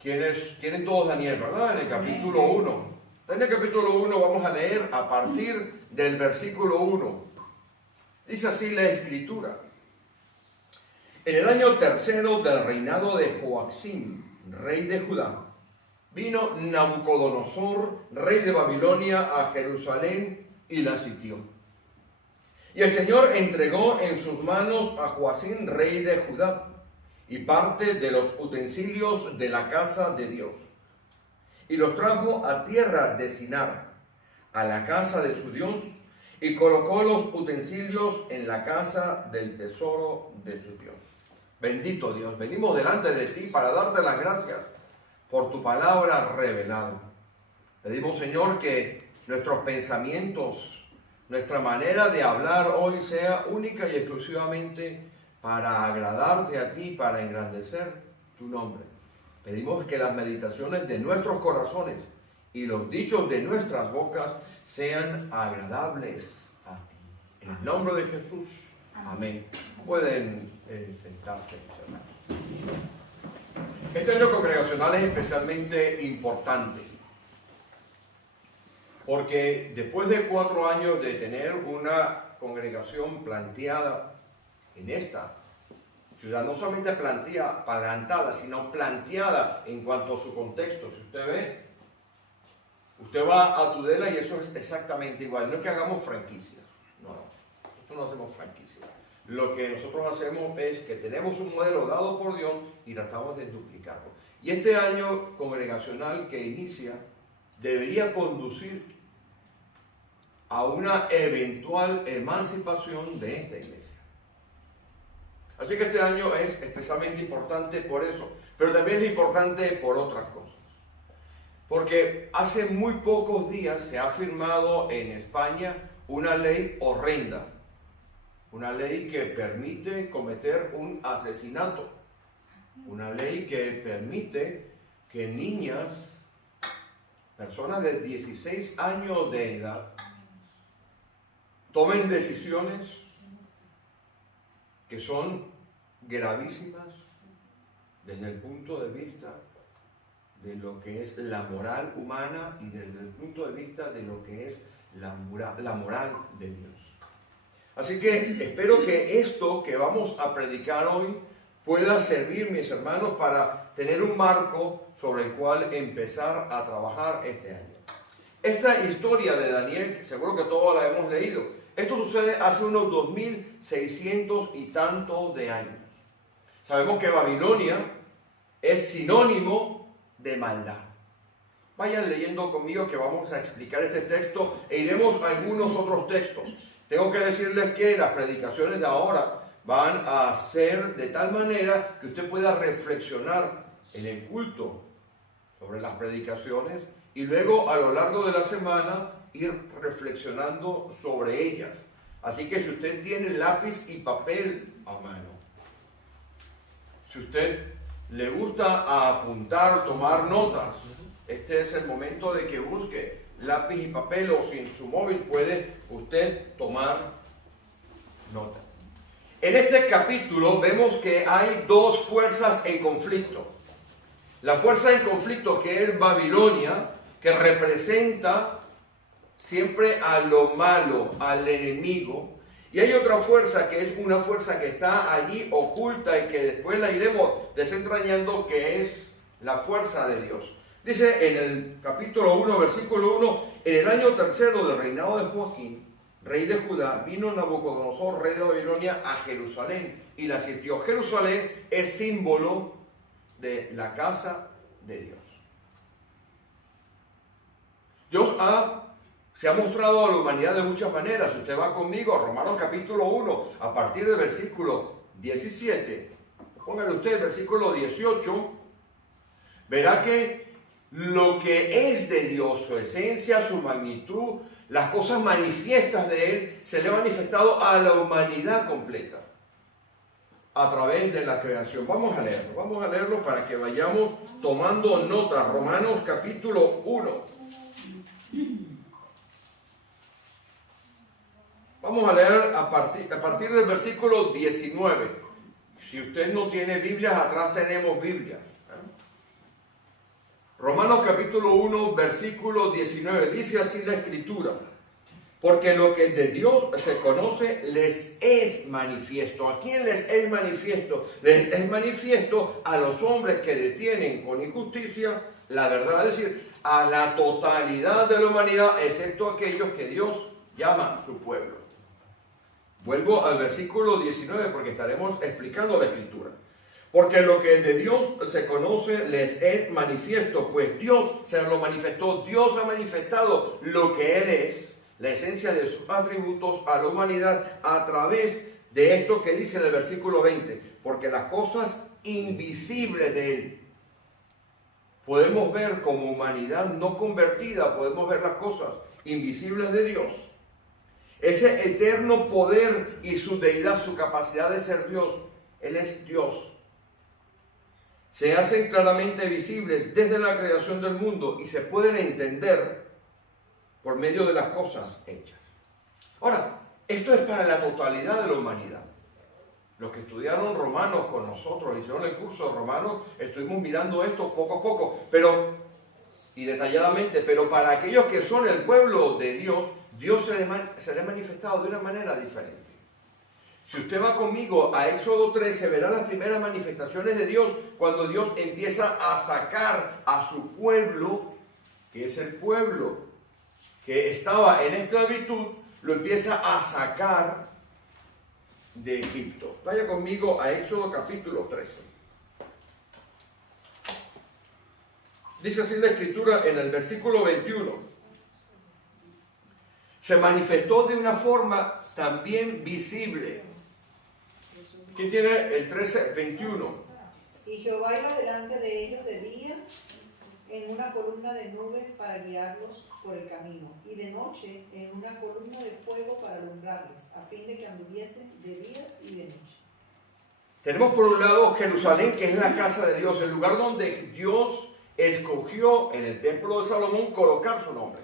Quienes tienen todos Daniel, ¿verdad? En el capítulo 1. En el capítulo 1 vamos a leer a partir del versículo 1. Dice así la escritura. En el año tercero del reinado de Joacim, rey de Judá, vino Nabucodonosor, rey de Babilonia, a Jerusalén y la sitió. Y el Señor entregó en sus manos a Joacim, rey de Judá, y parte de los utensilios de la casa de Dios. Y los trajo a tierra de Sinar, a la casa de su Dios, y colocó los utensilios en la casa del tesoro de su Dios. Bendito Dios, venimos delante de ti para darte las gracias por tu palabra revelada. Pedimos, Señor, que nuestros pensamientos, nuestra manera de hablar hoy sea única y exclusivamente para agradarte a ti, para engrandecer tu nombre. Pedimos que las meditaciones de nuestros corazones y los dichos de nuestras bocas sean agradables a ti. En el nombre de Jesús, amén. Pueden sentarse, hermanos. Este año congregacional es especialmente importante porque después de 4 años de tener una congregación planteada en esta ciudad, no solamente plantada, sino planteada en cuanto a su contexto. Si usted ve, usted va a Tudela y eso es exactamente igual. No es que hagamos franquicias, no, nosotros no hacemos franquicias. Lo que nosotros hacemos es que tenemos un modelo dado por Dios y tratamos de duplicarlo. Y este año congregacional que inicia debería conducir a una eventual emancipación de esta iglesia. Así que este año es especialmente importante por eso, pero también es importante por otras cosas. Porque hace muy pocos días se ha firmado en España una ley horrenda, una ley que permite cometer un asesinato, una ley que permite que niñas, personas de 16 años de edad, tomen decisiones que son gravísimas desde el punto de vista de lo que es la moral humana y desde el punto de vista de lo que es la moral de Dios. Así que espero que esto que vamos a predicar hoy pueda servir, mis hermanos, para tener un marco sobre el cual empezar a trabajar este año. Esta historia de Daniel, seguro que todos la hemos leído. Esto sucede hace unos 2600 y tantos de años. Sabemos que Babilonia es sinónimo de maldad. Vayan leyendo conmigo que vamos a explicar este texto e iremos a algunos otros textos. Tengo que decirles que las predicaciones de ahora van a ser de tal manera que usted pueda reflexionar en el culto sobre las predicaciones y luego a lo largo de la semana ir reflexionando sobre ellas. Así que si usted tiene lápiz y papel a mano, si usted le gusta apuntar, tomar notas, este es el momento de que busque lápiz y papel, o si en su móvil puede usted tomar nota. En este capítulo vemos que hay dos fuerzas en conflicto. La fuerza en conflicto, que es Babilonia, que representa siempre a lo malo, al enemigo. Y hay otra fuerza que es una fuerza que está allí oculta y que después la iremos desentrañando, que es la fuerza de Dios. Dice en el capítulo 1, versículo 1, en el año tercero del reinado de Joacim, rey de Judá, vino Nabucodonosor, rey de Babilonia, a Jerusalén y la sitió. Jerusalén es símbolo de la casa de Dios. Dios se ha mostrado a la humanidad de muchas maneras. Usted va conmigo a Romanos capítulo 1, a partir del versículo 17. Póngale usted el versículo 18. Verá que lo que es de Dios, su esencia, su magnitud, las cosas manifiestas de Él, se le ha manifestado a la humanidad completa a través de la creación. Vamos a leerlo para que vayamos tomando nota. Romanos capítulo 1. Vamos a leer a partir del versículo 19. Si usted no tiene Biblias, atrás tenemos Biblias. Romanos capítulo 1, versículo 19. Dice así la Escritura. Porque lo que de Dios se conoce les es manifiesto. ¿A quién les es manifiesto? Les es manifiesto a los hombres que detienen con injusticia la verdad, es decir, a la totalidad de la humanidad, excepto aquellos que Dios llama su pueblo. Vuelvo al versículo 19 porque estaremos explicando la Escritura. Porque lo que de Dios se conoce les es manifiesto, pues Dios se lo manifestó. Dios ha manifestado lo que Él es, la esencia de sus atributos a la humanidad a través de esto que dice en el versículo 20. Porque las cosas invisibles de Él podemos ver como humanidad no convertida, podemos ver las cosas invisibles de Dios. Ese eterno poder y su deidad, su capacidad de ser Dios, Él es Dios. Se hacen claramente visibles desde la creación del mundo y se pueden entender por medio de las cosas hechas. Ahora, esto es para la totalidad de la humanidad. Los que estudiaron Romanos con nosotros, hicieron el curso de Romanos, estuvimos mirando esto poco a poco, y detalladamente, pero para aquellos que son el pueblo de Dios, Dios se le ha manifestado de una manera diferente. Si usted va conmigo a Éxodo 13, verá las primeras manifestaciones de Dios cuando Dios empieza a sacar a su pueblo, que es el pueblo que estaba en esclavitud, lo empieza a sacar de Egipto. Vaya conmigo a Éxodo capítulo 13. Dice así la Escritura en el versículo 21. Se manifestó de una forma también visible. ¿Quién tiene el 13, 21? Y Jehová iba delante de ellos de día en una columna de nubes para guiarlos por el camino, y de noche en una columna de fuego para alumbrarles, a fin de que anduviesen de día y de noche. Tenemos por un lado Jerusalén, que es la casa de Dios, el lugar donde Dios escogió en el templo de Salomón colocar su nombre.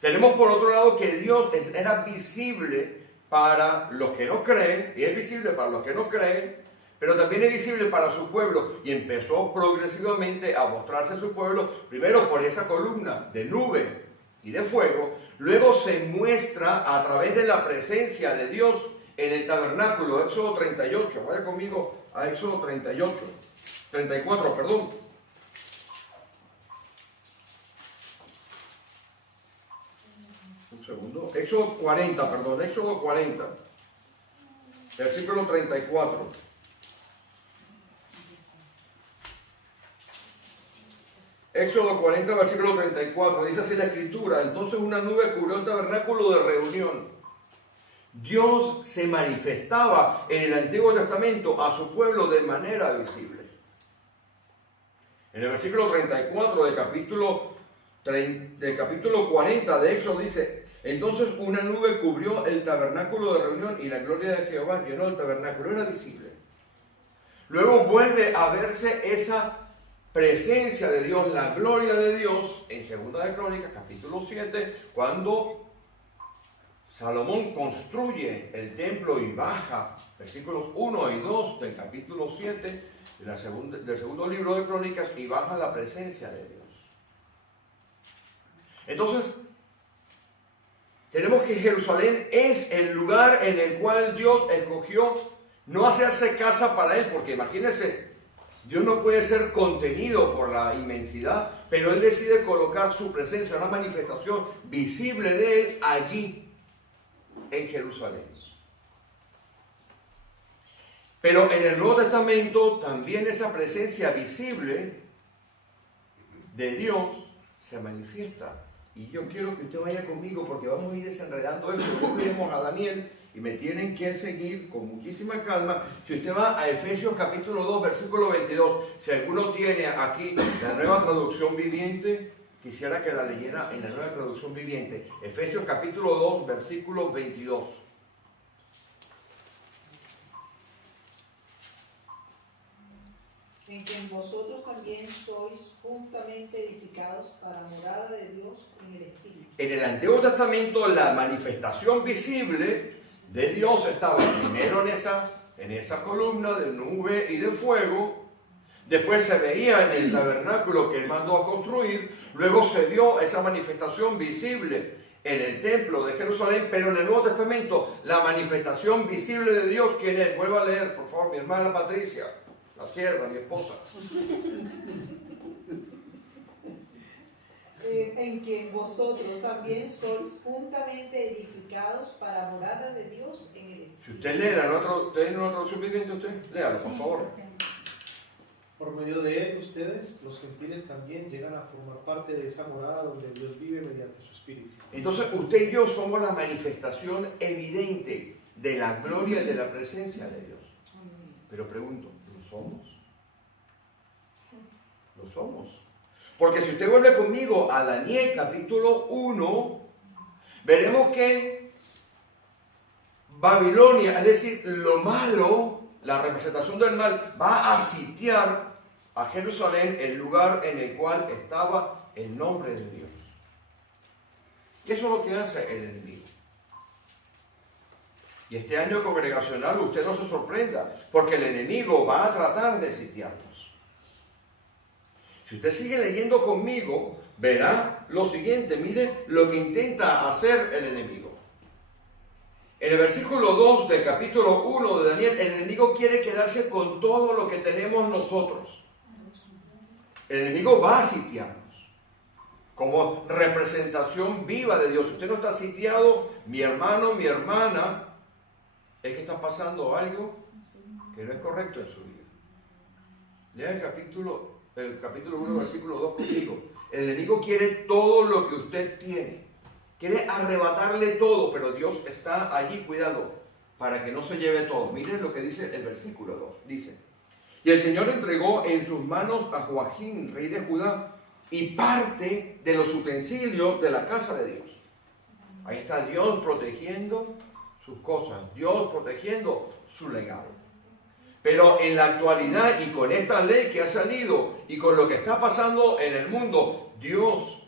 Tenemos por otro lado que Dios era visible para los que no creen, y es visible para los que no creen, pero también es visible para su pueblo, y empezó progresivamente a mostrarse su pueblo, primero por esa columna de nube y de fuego, luego se muestra a través de la presencia de Dios en el tabernáculo. Éxodo 38, vaya conmigo a Éxodo 34, perdón. Un segundo, Éxodo 40, versículo 34. Éxodo 40, versículo 34, dice así la Escritura: entonces una nube cubrió el tabernáculo de reunión. Dios se manifestaba en el Antiguo Testamento a su pueblo de manera visible. En el versículo 34 del capítulo 40 de Éxodo dice: entonces una nube cubrió el tabernáculo de reunión y la gloria de Jehová llenó el tabernáculo. Era visible. Luego vuelve a verse esa presencia de Dios, la gloria de Dios, en Segunda de Crónicas, capítulo 7, cuando Salomón construye el templo y baja, versículos 1 y 2 del capítulo 7 del segundo libro de Crónicas, y baja la presencia de Dios. Entonces, tenemos que Jerusalén es el lugar en el cual Dios escogió no hacerse casa para Él, porque imagínense, Dios no puede ser contenido por la inmensidad, pero Él decide colocar su presencia, una manifestación visible de Él allí, en Jerusalén. Pero en el Nuevo Testamento también esa presencia visible de Dios se manifiesta. Y yo quiero que usted vaya conmigo porque vamos a ir desenredando esto. Luego iremos a Daniel y me tienen que seguir con muchísima calma. Si usted va a Efesios capítulo 2, versículo 22, si alguno tiene aquí la nueva traducción viviente, quisiera que la leyera en la nueva traducción viviente. Efesios capítulo 2, versículo 22. En quien vosotros también sois juntamente edificados para morada de Dios en el Espíritu. En el Antiguo Testamento la manifestación visible de Dios estaba primero en esa columna de nube y de fuego, Después se veía en el tabernáculo que él mandó a construir. Luego se vio esa manifestación visible en el templo de Jerusalén. Pero en el Nuevo Testamento, la manifestación visible de Dios, ¿quién es? Vuelva a leer, por favor, mi hermana Patricia, la sierva, mi esposa. En quien vosotros también sois juntamente edificados para morada de Dios en el Espíritu. Si usted lee ¿tiene una traducción viviente usted? Léalo, por favor. Por medio de él, ustedes, los gentiles, también llegan a formar parte de esa morada donde Dios vive mediante su Espíritu. Entonces, usted y yo somos la manifestación evidente de la gloria y de la presencia de Dios. Pero pregunto, ¿lo somos? ¿Lo somos? Porque si usted vuelve conmigo a Daniel capítulo 1, veremos que Babilonia, es decir, lo malo, la representación del mal, va a sitiar a Jerusalén, el lugar en el cual estaba el nombre de Dios. Y eso es lo que hace el enemigo. Y este año congregacional usted no se sorprenda, porque el enemigo va a tratar de sitiarnos. Si usted sigue leyendo conmigo, verá lo siguiente. Mire lo que intenta hacer el enemigo. En el versículo 2 del capítulo 1 de Daniel, el enemigo quiere quedarse con todo lo que tenemos nosotros. El enemigo va a sitiarnos como representación viva de Dios. Si usted no está sitiado, mi hermano, mi hermana, es que está pasando algo que no es correcto en su vida. Lea el capítulo 1, versículo 2 conmigo. El enemigo quiere todo lo que usted tiene. Quiere arrebatarle todo, pero Dios está allí cuidando para que no se lleve todo. Miren lo que dice el versículo 2. Dice, y el Señor entregó en sus manos a Joachim, rey de Judá, y parte de los utensilios de la casa de Dios. Ahí está Dios protegiendo sus cosas, Dios protegiendo su legado. Pero en la actualidad y con esta ley que ha salido y con lo que está pasando en el mundo, Dios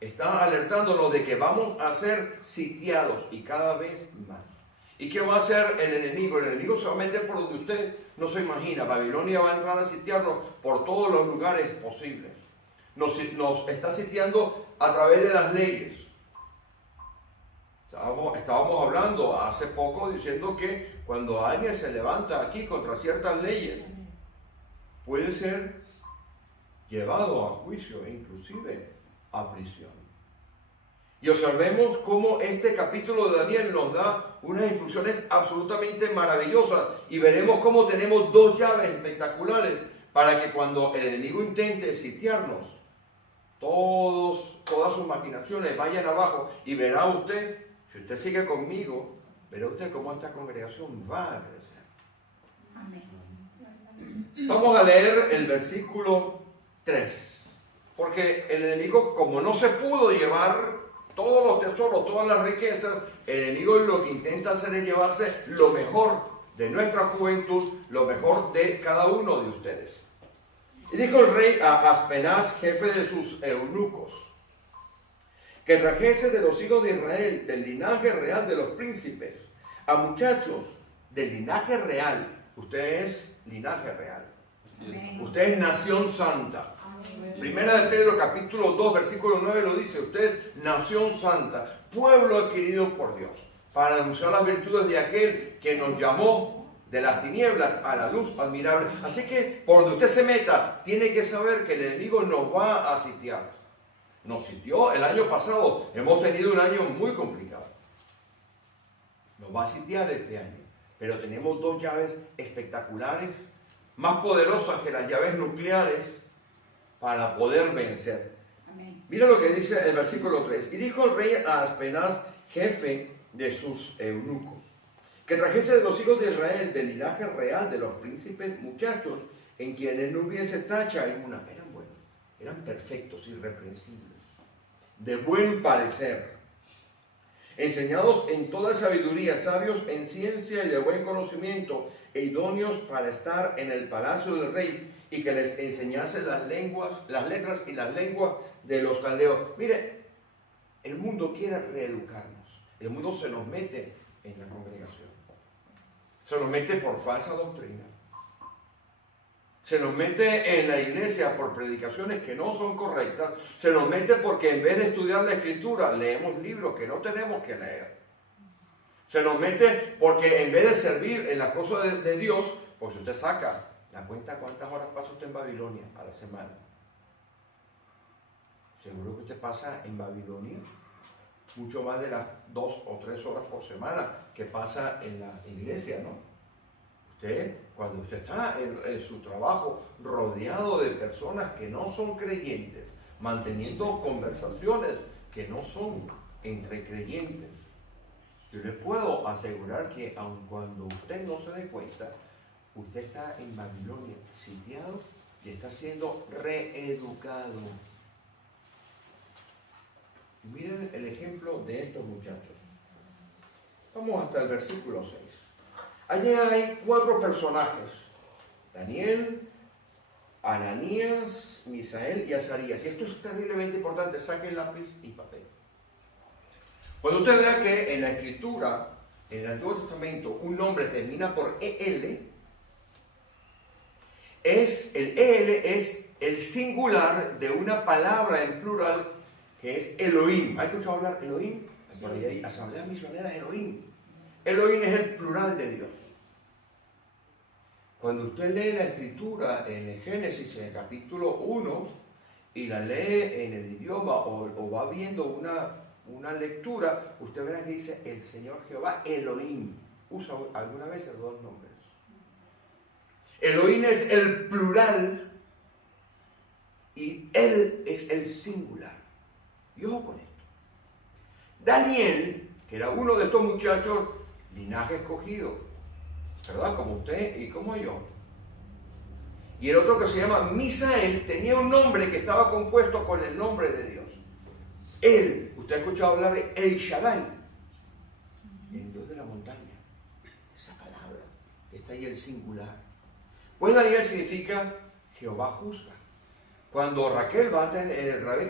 está alertándonos de que vamos a ser sitiados y cada vez más. ¿Y qué va a hacer el enemigo? El enemigo se va a meter por donde usted no se imagina. Babilonia va a entrar a sitiarnos por todos los lugares posibles. Nos está sitiando a través de las leyes. Estábamos hablando hace poco diciendo que cuando alguien se levanta aquí contra ciertas leyes, puede ser llevado a juicio e inclusive a prisión. Y observemos cómo este capítulo de Daniel nos da unas instrucciones absolutamente maravillosas y veremos cómo tenemos dos llaves espectaculares para que cuando el enemigo intente sitiarnos, todas sus maquinaciones vayan abajo. Y verá usted, si usted sigue conmigo, verá usted cómo esta congregación va a crecer. Amén. Vamos a leer el versículo 3. Porque el enemigo, como no se pudo llevar todos los tesoros, todas las riquezas, el enemigo lo que intenta hacer es llevarse lo mejor de nuestra juventud, lo mejor de cada uno de ustedes. Y dijo el rey a Aspenaz, jefe de sus eunucos, que trajese de los hijos de Israel, del linaje real de los príncipes, a muchachos del linaje real. Usted es linaje real. Usted es nación santa. Primera de Pedro capítulo 2 versículo 9 lo dice. Usted es nación santa, pueblo adquirido por Dios, para anunciar las virtudes de aquel que nos llamó de las tinieblas a la luz admirable. Así que por donde usted se meta, tiene que saber que el enemigo nos va a sitiar. Nos sitió el año pasado. Hemos tenido un año muy complicado. Nos va a sitiar este año. Pero tenemos dos llaves espectaculares, más poderosas que las llaves nucleares, para poder vencer. Amén. Mira lo que dice el versículo 3. Y dijo el rey a Aspenaz, jefe de sus eunucos, que trajese de los hijos de Israel, del linaje real de los príncipes, muchachos en quienes no hubiese tacha alguna. Eran buenos, eran perfectos, irreprensibles, de buen parecer, enseñados en toda sabiduría, sabios en ciencia y de buen conocimiento, e idóneos para estar en el palacio del rey, y que les enseñase las letras y las lenguas de los caldeos. Mire, el mundo quiere reeducarnos. El mundo se nos mete en la congregación. Se nos mete por falsa doctrina. Se nos mete en la iglesia por predicaciones que no son correctas. Se nos mete porque en vez de estudiar la escritura, leemos libros que no tenemos que leer. Se nos mete porque en vez de servir en las cosas de Dios, pues si usted saca la cuenta cuántas horas pasa usted en Babilonia a la semana. Seguro que usted pasa en Babilonia mucho más de las 2 o 3 horas por semana que pasa en la iglesia, ¿no? Usted, cuando usted está en su trabajo rodeado de personas que no son creyentes, manteniendo conversaciones que no son entre creyentes, yo le puedo asegurar que aun cuando usted no se dé cuenta, usted está en Babilonia, sitiado y está siendo reeducado. Y miren el ejemplo de estos muchachos. Vamos hasta el versículo 6. Allí hay 4 personajes: Daniel, Ananías, Misael y Azarías. Y esto es terriblemente importante. Saquen lápiz y papel. Cuando usted vea que en la escritura, en el Antiguo Testamento, un nombre termina por EL, el EL es el singular de una palabra en plural que es Elohim. ¿Ha escuchado hablar Elohim? Sí. Por ahí hay asamblea misionera Elohim. Elohim es el plural de Dios. Cuando usted lee la escritura en el Génesis, en el capítulo 1, y la lee en el idioma o va viendo una lectura, usted verá que dice el Señor Jehová Elohim. Usa algunas veces 2 nombres. Elohim es el plural y Él es el singular. Y ojo con esto. Daniel, que era uno de estos muchachos, linaje escogido, ¿verdad? Como usted y como yo. Y el otro que se llama Misael tenía un nombre que estaba compuesto con el nombre de Dios. Él, usted ha escuchado hablar de El Shaddai, el Dios de la montaña. Esa palabra que está ahí el singular. Pues Daniel significa Jehová juzga. Cuando Rebeca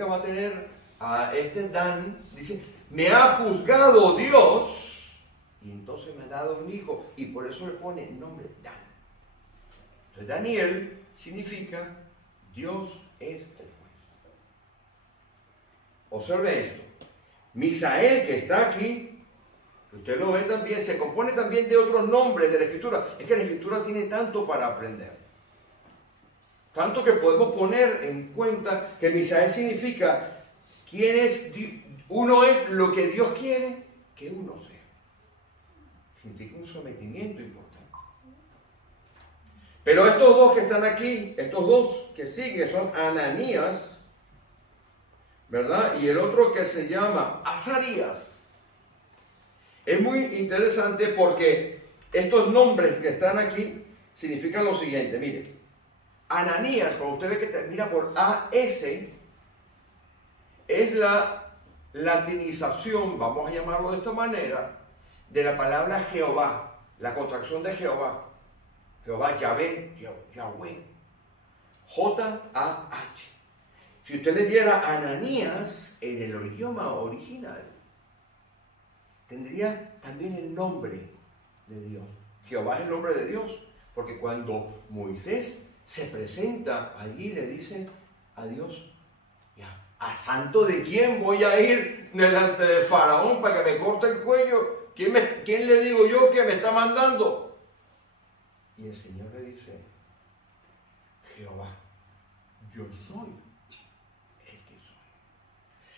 va a tener a este Dan, dice, me ha juzgado Dios y entonces me ha dado un hijo, y por eso le pone el nombre Dan. Entonces Daniel significa Dios es el juez. Observe esto. Misael, que está aquí, usted lo ve también, se compone también de otros nombres de la escritura. Es que la escritura tiene tanto para aprender. Tanto que podemos poner en cuenta que Misael significa quién es Dios. Uno es lo que Dios quiere que uno sea. Significa un sometimiento importante. Pero estos 2 que están aquí, estos 2 que siguen son Ananías, ¿verdad? Y el otro que se llama Azarías. Es muy interesante porque estos nombres que están aquí significan lo siguiente. Mire, Ananías, cuando usted ve que termina por AS, es la latinización, vamos a llamarlo de esta manera, de la palabra Jehová, la contracción de Jehová. Jehová, Yahvé, Yahweh. J-A-H. Si usted leyera Ananías en el idioma original, tendría también el nombre de Dios. Jehová es el nombre de Dios, porque cuando Moisés se presenta allí, le dice a Dios, ¿a santo de quién voy a ir delante de Faraón para que me corte el cuello? ¿Quién le digo yo que me está mandando? Y el Señor le dice, Jehová, yo soy el que soy.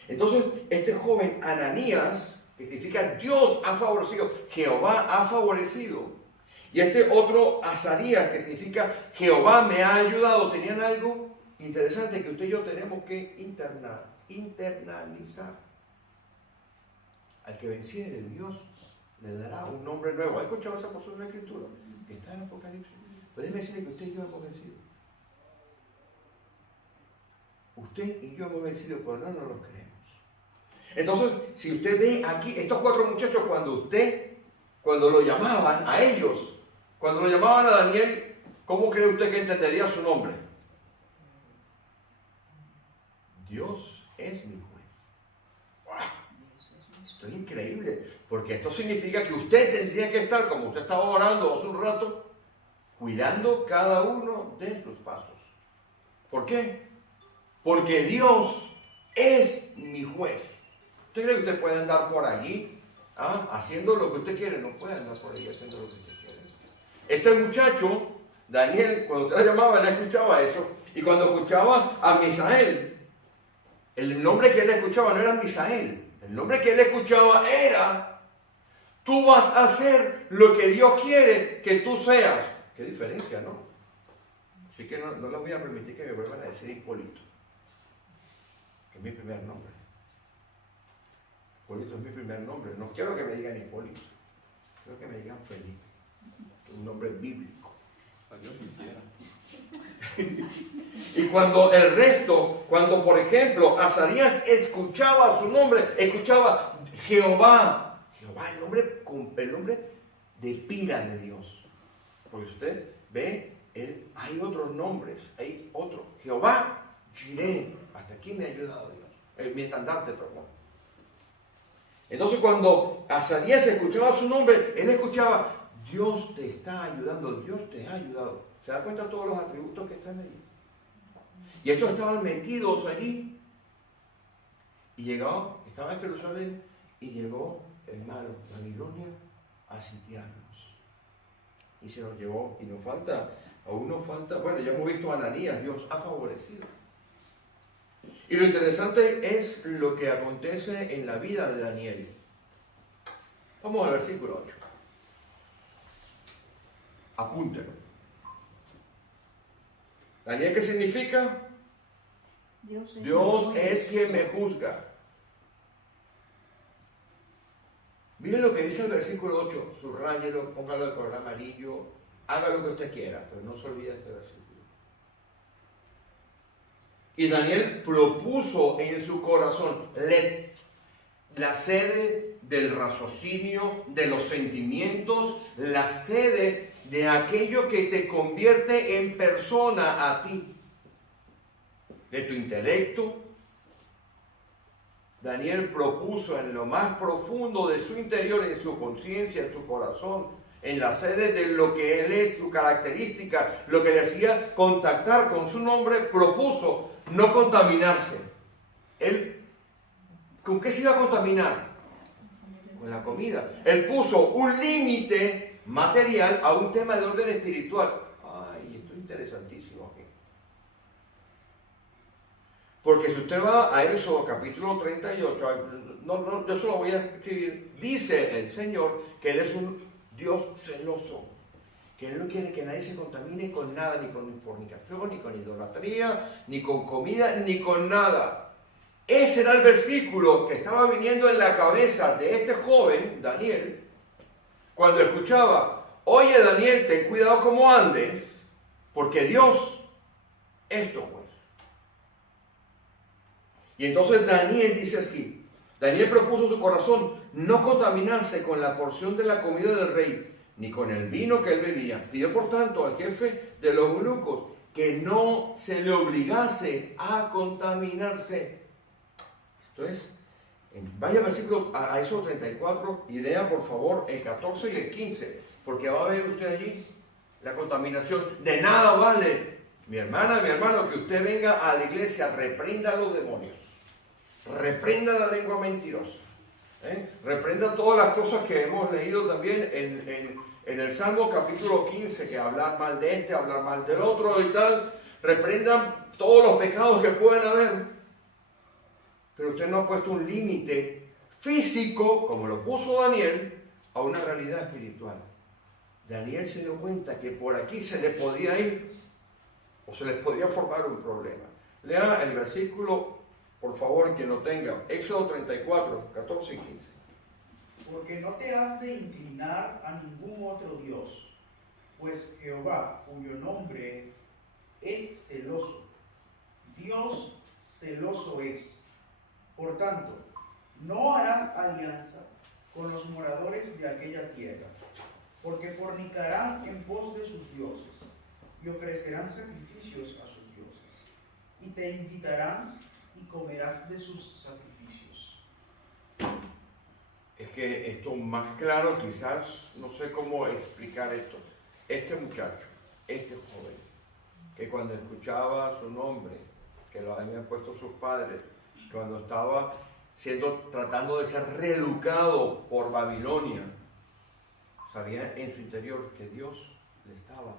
Entonces, este joven Ananías, que significa Dios ha favorecido, Jehová ha favorecido. Y este otro Azarías, que significa Jehová me ha ayudado, tenían algo interesante que usted y yo tenemos que internalizar. Al que venciere, Dios le dará un nombre nuevo. ¿Ha escuchado esa cosa en la escritura? Que está en Apocalipsis. Puede decirle que usted y yo hemos vencido. Usted y yo hemos vencido, pero no nos lo creemos. Entonces, si usted ve aquí, estos 4 muchachos, cuando lo llamaban a ellos, cuando lo llamaban a Daniel, ¿cómo cree usted que entendería su nombre? Dios es mi juez. ¡Wow! Esto es increíble, porque esto significa que usted tendría que estar, como usted estaba orando hace un rato, cuidando cada uno de sus pasos. ¿Por qué? Porque Dios es mi juez. ¿Usted cree que usted puede andar por allí haciendo lo que usted quiere? No puede andar por allí haciendo lo que usted quiere. Este muchacho, Daniel, cuando usted lo llamaba, él escuchaba eso. Y cuando escuchaba a Misael, el nombre que él escuchaba no era Misael. El nombre que él escuchaba era: tú vas a hacer lo que Dios quiere que tú seas. Qué diferencia, ¿no? Así que no les voy a permitir que me vuelvan a decir Hipólito, que es mi primer nombre. Hipólito es mi primer nombre. No quiero que me digan Hipólito, quiero que me digan Felipe, que es un nombre bíblico. Yo quisiera. Y cuando cuando por ejemplo Azarías escuchaba su nombre, escuchaba Jehová, el nombre de pira de Dios. Porque usted ve, hay otros nombres, hay otro. Jehová, Jireh, hasta aquí me ha ayudado Dios, mi estandarte, perdón. Entonces cuando Azarías escuchaba su nombre, él escuchaba: Dios te está ayudando, Dios te ha ayudado. ¿Se da cuenta de todos los atributos que están allí? Y estos estaban metidos allí. Y estaba en Jerusalén, y llegó el malo, Babilonia, a sitiarnos. Y se nos llevó, y aún nos falta, bueno, ya hemos visto a Ananías, Dios ha favorecido. Y lo interesante es lo que acontece en la vida de Daniel. Vamos al versículo 8. Apúntelo. Daniel, ¿qué significa? Dios es quien me juzga. Miren lo que dice el versículo 8. Subrayelo, póngalo de color amarillo, haga lo que usted quiera, pero no se olvide este versículo. Y Daniel propuso en su corazón la sede del raciocinio, de los sentimientos, la sede de aquello que te convierte en persona a ti, de tu intelecto. Daniel propuso en lo más profundo de su interior, en su conciencia, en su corazón, en la sede de lo que él es, su característica, lo que le hacía contactar con su nombre, propuso no contaminarse. Él, ¿con qué se iba a contaminar? Con la comida. Él puso un límite material a un tema de orden espiritual. Ay, esto es interesantísimo aquí. Porque si usted va a Éxodo capítulo 38, yo se lo voy a escribir, dice el Señor que Él es un Dios celoso, que Él no quiere que nadie se contamine con nada, ni con fornicación, ni con idolatría, ni con comida, ni con nada. Ese era el versículo que estaba viniendo en la cabeza de este joven, Daniel, cuando escuchaba: oye Daniel, ten cuidado cómo andes, porque Dios es tu juez. Y entonces Daniel dice aquí, Daniel propuso en su corazón no contaminarse con la porción de la comida del rey, ni con el vino que él bebía. Pidió por tanto al jefe de los eunucos que no se le obligase a contaminarse. Entonces, vaya versículo a Éxodo 34 y lea por favor el 14 y el 15, porque va a ver usted allí la contaminación. De nada vale, mi hermana, mi hermano, que usted venga a la iglesia, reprenda a los demonios, reprenda la lengua mentirosa, reprenda todas las cosas que hemos leído también en el Salmo capítulo 15, que hablar mal de este, hablar mal del otro y tal. Reprendan todos los pecados que puedan haber. Pero usted no ha puesto un límite físico, como lo puso Daniel, a una realidad espiritual. Daniel se dio cuenta que por aquí se le podía ir o se les podía formar un problema. Lea el versículo, por favor, quien lo tenga. Éxodo 34, 14 y 15. Porque no te has de inclinar a ningún otro Dios, pues Jehová, cuyo nombre es celoso, Dios celoso es. Por tanto, no harás alianza con los moradores de aquella tierra, porque fornicarán en pos de sus dioses y ofrecerán sacrificios a sus dioses, y te invitarán y comerás de sus sacrificios. Es que esto más claro, quizás, no sé cómo explicar esto. Este muchacho, este joven, que cuando escuchaba su nombre, que lo habían puesto sus padres, cuando estaba tratando de ser reeducado por Babilonia, sabía en su interior que Dios le estaba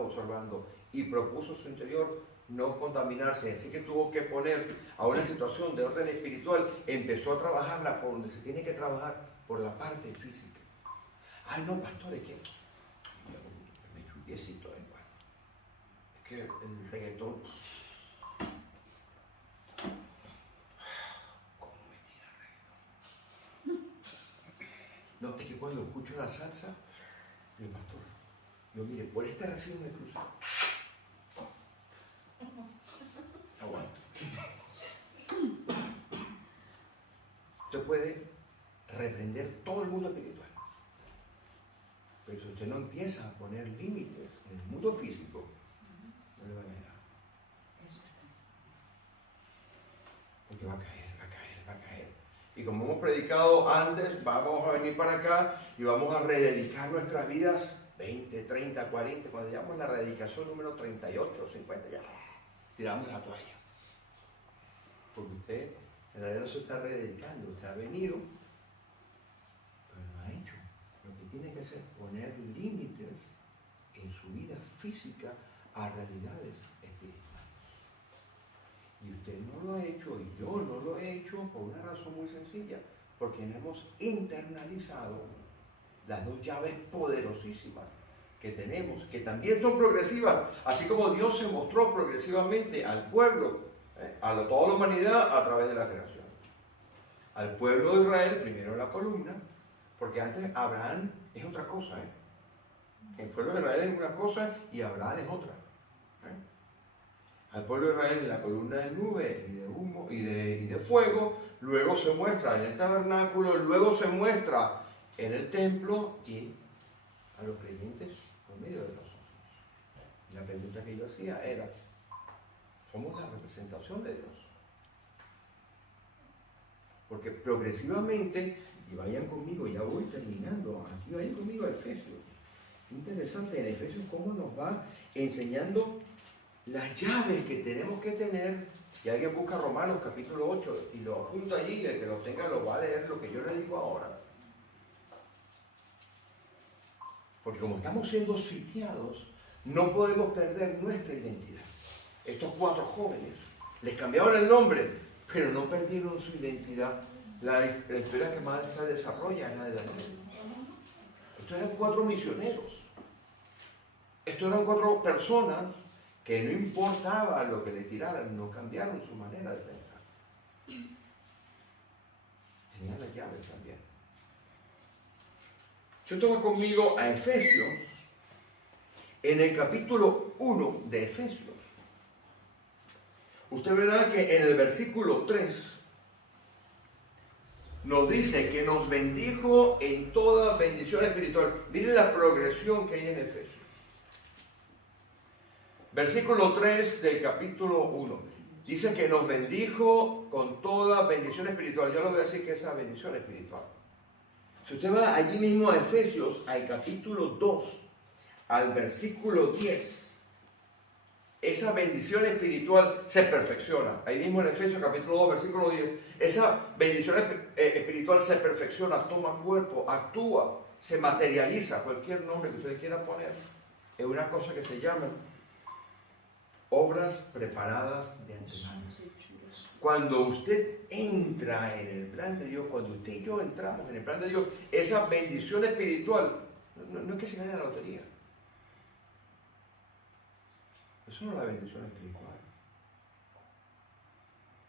observando y propuso su interior no contaminarse, así que tuvo que poner a una situación de orden espiritual, empezó a trabajarla por donde se tiene que trabajar, por la parte física. Ay, no, pastor, es que me echo un piecito de cuando. Es que el reggaetón, ¿cómo me tira el reggaetón? No, es que cuando escucho la salsa, el pastor, yo mire, por esta razón me cruzo. Aguanta. Usted puede reprender todo el mundo espiritual, pero si usted no empieza a poner límites en el mundo físico, no le va a llegar. Porque va a caer. Y como hemos predicado antes, vamos a venir para acá y vamos a rededicar nuestras vidas 20, 30, 40, cuando llegamos a la rededicación número 38, 50, ya tiramos la toalla. Porque usted en realidad no se está rededicando, usted ha venido, pero no ha hecho. Lo que tiene que hacer es poner límites en su vida física a realidades espirituales. Y usted no lo ha hecho, y yo no lo he hecho por una razón muy sencilla, porque no hemos internalizado las dos llaves poderosísimas que tenemos, que también son progresivas, así como Dios se mostró progresivamente al pueblo, a toda la humanidad a través de la creación. Al pueblo de Israel, primero en la columna, porque antes Abraham es otra cosa. El pueblo de Israel es una cosa y Abraham es otra. Al pueblo de Israel en la columna de nube y de humo y de fuego, luego se muestra en el tabernáculo, luego se muestra en el templo y a los creyentes por medio de nosotros. Y la pregunta que yo hacía era, ¿somos la representación de Dios? Porque progresivamente, y vayan conmigo, ya voy terminando, aquí vayan conmigo a Efesios. Interesante en Efesios cómo nos va enseñando las llaves que tenemos que tener. Si alguien busca Romanos capítulo 8 y lo apunta allí, el que lo tenga lo va a leer lo que yo le digo ahora. Porque como estamos siendo sitiados, no podemos perder nuestra identidad. Estos 4 jóvenes les cambiaron el nombre, pero no perdieron su identidad. La historia que más se desarrolla es la de Daniel. Estos eran 4 misioneros. Estos eran 4 personas que no importaba lo que le tiraran, no cambiaron su manera de pensar. Tenían las llaves también. Yo tomo conmigo a Efesios, en el capítulo 1 de Efesios. Usted verá que en el versículo 3 nos dice que nos bendijo en toda bendición espiritual. Miren la progresión que hay en Efesios. Versículo 3 del capítulo 1. Dice que nos bendijo con toda bendición espiritual. Yo le voy a decir que esa bendición espiritual. Si usted va allí mismo a Efesios, al capítulo 2, al versículo 10, esa bendición espiritual se perfecciona. Ahí mismo en Efesios capítulo 2, versículo 10, esa bendición espiritual se perfecciona, toma cuerpo, actúa, se materializa, cualquier nombre que usted quiera poner. Es una cosa que se llama obras preparadas de antemano. Cuando usted entra en el plan de Dios, cuando usted y yo entramos en el plan de Dios, esa bendición espiritual, no es que se gane la lotería. Eso no es la bendición espiritual.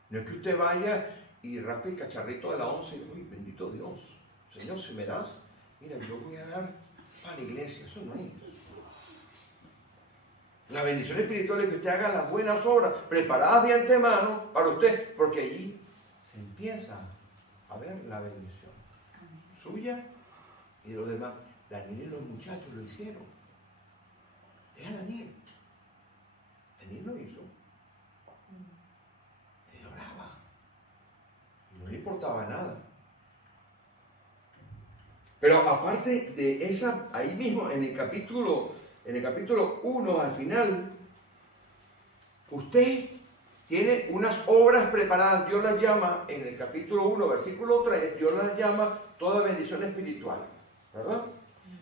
No es que usted vaya y raspe el cacharrito de la 11 y, uy, bendito Dios, Señor, si me das, mira, yo voy a dar para la iglesia. Eso no es. La bendición espiritual es que usted haga las buenas obras preparadas de antemano para usted, porque allí se empieza a ver la bendición suya y de los demás. Daniel y los muchachos lo hicieron. Es a Daniel. Daniel lo hizo. Él oraba. No le importaba nada. Pero aparte de esa, ahí mismo en el capítulo En el capítulo 1, al final, usted tiene unas obras preparadas. Dios las llama, en el capítulo 1, versículo 3, Dios las llama toda bendición espiritual, ¿verdad?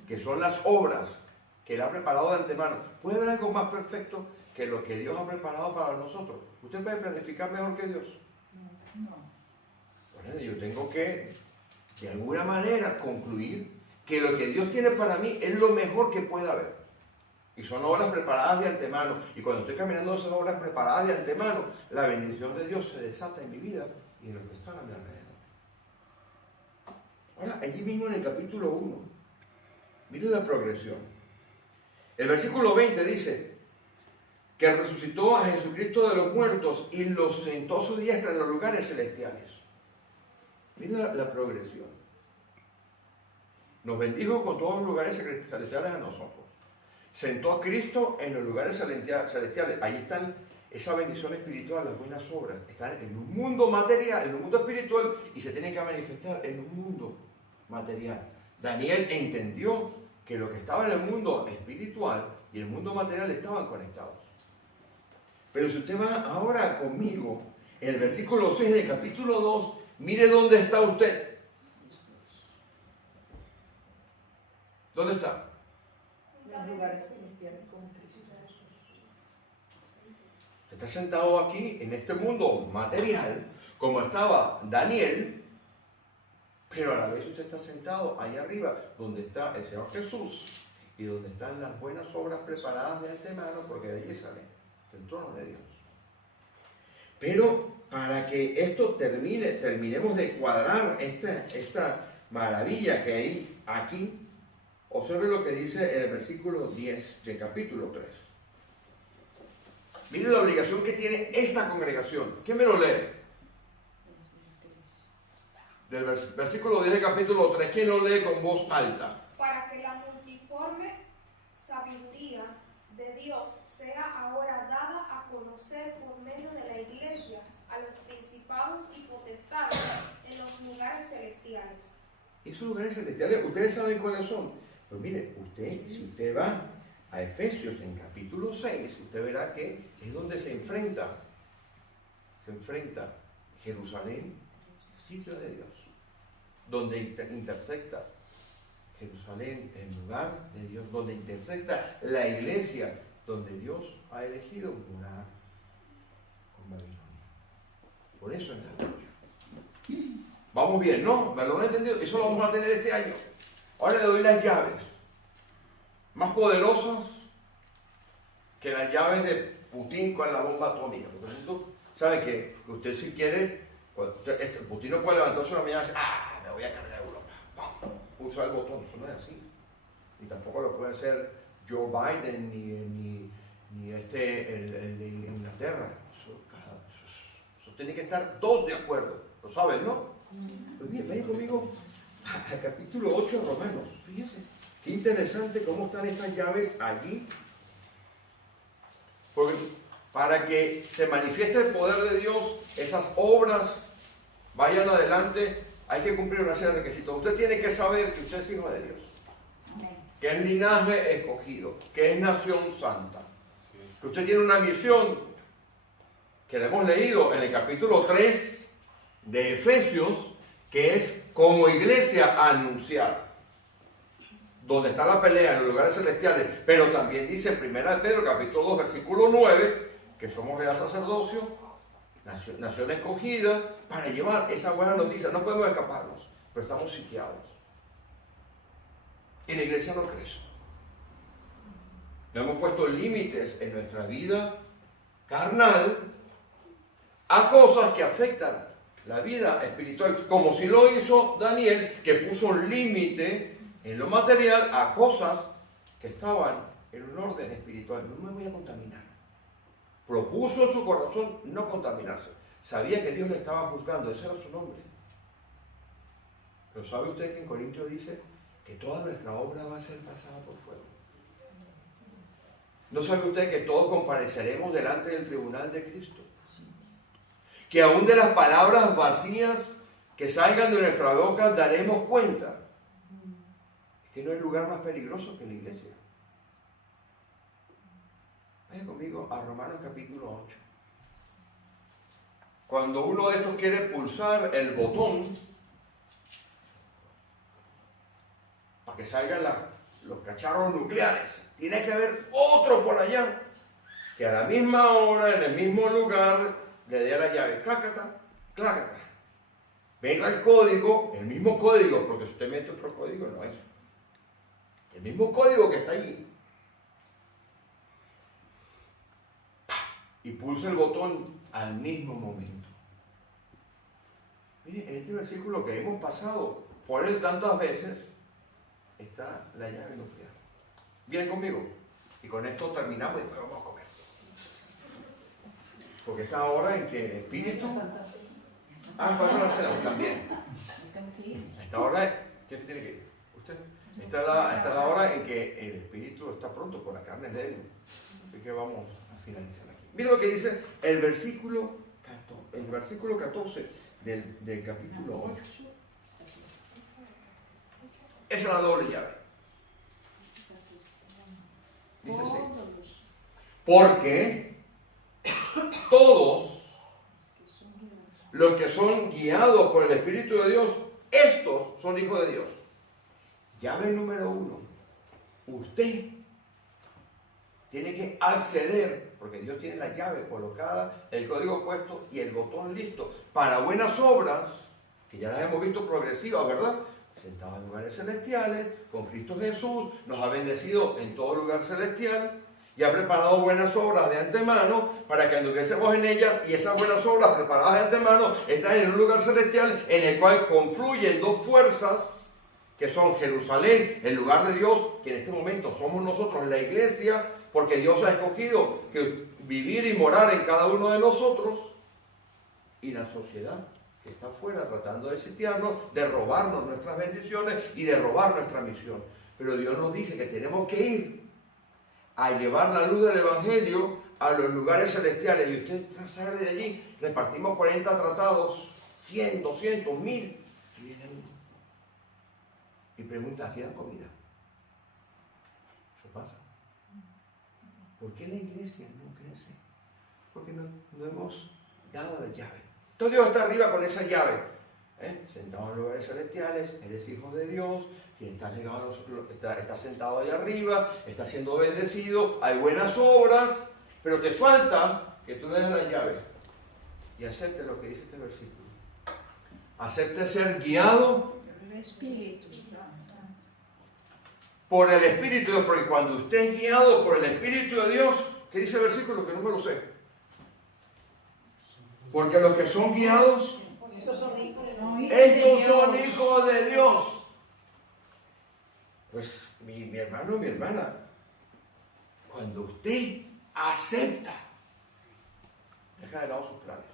Que son las obras que Él ha preparado de antemano. ¿Puede haber algo más perfecto que lo que Dios ha preparado para nosotros? ¿Usted puede planificar mejor que Dios? No. Bueno, yo tengo que, de alguna manera, concluir que lo que Dios tiene para mí es lo mejor que pueda haber. Y son obras preparadas de antemano. Y cuando estoy caminando esas obras preparadas de antemano, la bendición de Dios se desata en mi vida y en los que están a mi alrededor. Ahora, allí mismo en el capítulo 1, miren la progresión. El versículo 20 dice que resucitó a Jesucristo de los muertos y lo sentó a su diestra en los lugares celestiales. Miren la progresión. Nos bendijo con todos los lugares celestiales a nosotros. Sentó a Cristo en los lugares celestiales. Ahí están esa bendición espiritual, las buenas obras. Están en un mundo material, en un mundo espiritual, y se tienen que manifestar en un mundo material. Daniel entendió que lo que estaba en el mundo espiritual y el mundo material estaban conectados. Pero si usted va ahora conmigo, en el versículo 6 del capítulo 2, mire dónde está usted. ¿Dónde está? En los lugares celestiales con Cristo. Usted está sentado aquí en este mundo material, como estaba Daniel, pero a la vez usted está sentado ahí arriba, donde está el Señor Jesús y donde están las buenas obras preparadas de antemano, porque de allí sale del trono de Dios. Pero para que esto terminemos de cuadrar esta maravilla que hay aquí, observe lo que dice en el versículo 10 del capítulo 3. Mire la obligación que tiene esta congregación. ¿Quién me lo lee? Del versículo 10 del capítulo 3. ¿Quién lo lee con voz alta? Para que la multiforme sabiduría de Dios sea ahora dada a conocer por medio de la iglesia a los principados y potestades en los lugares celestiales. Esos lugares celestiales, ¿ustedes saben cuáles son? Pues mire, si usted va a Efesios en capítulo 6, usted verá que es donde se enfrenta Jerusalén, sitio de Dios, donde intersecta Jerusalén, el lugar de Dios, donde intersecta la iglesia, donde Dios ha elegido morar con Babilonia. Por eso es la gloria. Vamos bien, ¿no? ¿Me lo han entendido? Eso lo vamos a tener este año. Ahora le doy las llaves más poderosas que las llaves de Putin con la bomba atómica. Por ejemplo, ¿sabe que usted si quiere, Putin no puede levantarse una mañana y decir, me voy a cargar Europa? ¡Pum! Pulsa el botón, eso no es así. Y tampoco lo puede hacer Joe Biden ni el de Inglaterra. Eso tiene que estar dos de acuerdo. ¿Lo saben, no? Pues bien, vayan conmigo al capítulo 8 de Romanos. Fíjense, qué interesante cómo están estas llaves allí. Porque para que se manifieste el poder de Dios, esas obras vayan adelante, hay que cumplir una serie de requisitos. Usted tiene que saber que usted es hijo de Dios, que es linaje escogido, que es nación santa, que usted tiene una misión que le hemos leído en el capítulo 3 de Efesios, que es como iglesia anunciar, donde está la pelea en los lugares celestiales, pero también dice en 1 Pedro capítulo 2 versículo 9 que somos real sacerdocio, nación escogida, para llevar esa buena noticia. No podemos escaparnos, pero estamos sitiados. Y la iglesia no crece. Le hemos puesto límites en nuestra vida carnal a cosas que afectan la vida espiritual, como si lo hizo Daniel, que puso un límite en lo material a cosas que estaban en un orden espiritual. No me voy a contaminar. Propuso en su corazón no contaminarse. Sabía que Dios le estaba juzgando, ese era su nombre. Pero ¿sabe usted que en Corintios dice que toda nuestra obra va a ser pasada por fuego? ¿No sabe usted que todos compareceremos delante del tribunal de Cristo? Que aún de las palabras vacías que salgan de nuestra boca daremos cuenta. Es que no hay lugar más peligroso que la iglesia. Vaya conmigo a Romanos capítulo 8. Cuando uno de estos quiere pulsar el botón para que salgan los cacharros nucleares, tiene que haber otro por allá que a la misma hora, en el mismo lugar, le dé a la llave, clácata, clácata. Venga el código, el mismo código, porque si usted mete otro código no es. El mismo código que está allí. Y pulsa el botón al mismo momento. Mire, en este versículo que hemos pasado por él tantas veces, está la llave nuclear. ¿Vienen conmigo? Y con esto terminamos y después vamos a comer. Porque esta hora en que el Espíritu... falta la cena también. Esta hora, ¿qué se tiene que ir? ¿Usted? Esta es la hora en que el Espíritu está pronto, por la carne es débil. Así que vamos a finalizar aquí. Mira lo que dice el versículo 14 del capítulo 8. Esa es la doble llave. Dice así. Porque todos los que son guiados por el Espíritu de Dios, estos son hijos de Dios. Llave número 1. Usted tiene que acceder, porque Dios tiene la llave colocada, el código puesto y el botón listo para buenas obras, que ya las hemos visto progresivas, ¿verdad? Sentados en lugares celestiales, con Cristo Jesús, nos ha bendecido en todo lugar celestial y ha preparado buenas obras de antemano para que anduviésemos en ellas, y esas buenas obras preparadas de antemano están en un lugar celestial en el cual confluyen dos fuerzas que son Jerusalén, el lugar de Dios, que en este momento somos nosotros, la iglesia, porque Dios ha escogido que vivir y morar en cada uno de nosotros, y la sociedad que está afuera tratando de sitiarnos, de robarnos nuestras bendiciones y de robar nuestra misión. Pero Dios nos dice que tenemos que ir a llevar la luz del Evangelio a los lugares celestiales, y usted sale de allí, repartimos 40 tratados, 100, 200, 1000, y vienen y preguntan, ¿aquí dan comida? Eso pasa. ¿Por qué la iglesia no crece? Porque no hemos dado la llave. Entonces Dios está arriba con esa llave, sentado en lugares celestiales, eres hijo de Dios, quien está sentado ahí arriba, está siendo bendecido, hay buenas obras, pero te falta que tú le des la llave y aceptes lo que dice este versículo. Acepte ser guiado por el Espíritu de Dios, porque cuando usted es guiado por el Espíritu de Dios, ¿qué dice el versículo? Que no me lo sé. Porque los que son guiados, estos son hijos de Dios. Pues mi hermano, mi hermana, cuando usted acepta, deja de lado sus planes,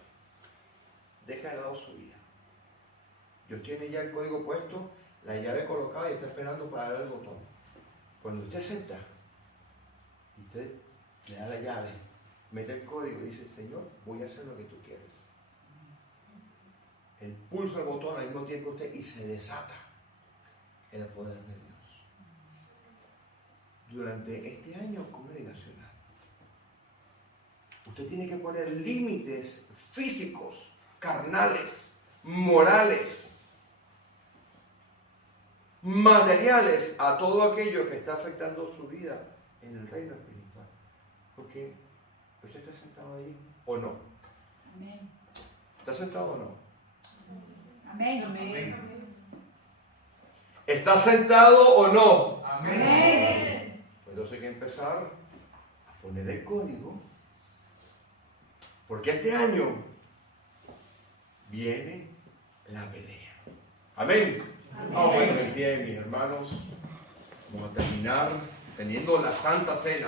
deja de lado su vida. Dios tiene ya el código puesto, la llave colocada y está esperando para dar el botón. Cuando usted acepta y usted le da la llave, mete el código y dice, Señor, voy a hacer lo que tú quieres. Él pulsa el botón al mismo tiempo usted y se desata el poder de Dios. Durante este año congregacional, usted tiene que poner límites físicos, carnales, morales, materiales a todo aquello que está afectando su vida en el reino espiritual. Porque usted está sentado ahí o no. Amén. ¿Está sentado o no? Amén. Amén. ¿Está sentado o no? Amén. Pues entonces hay que empezar a poner el código, porque este año viene la pelea. Amén. Vamos a poner en pie, mis hermanos. Vamos a terminar teniendo la Santa Cena.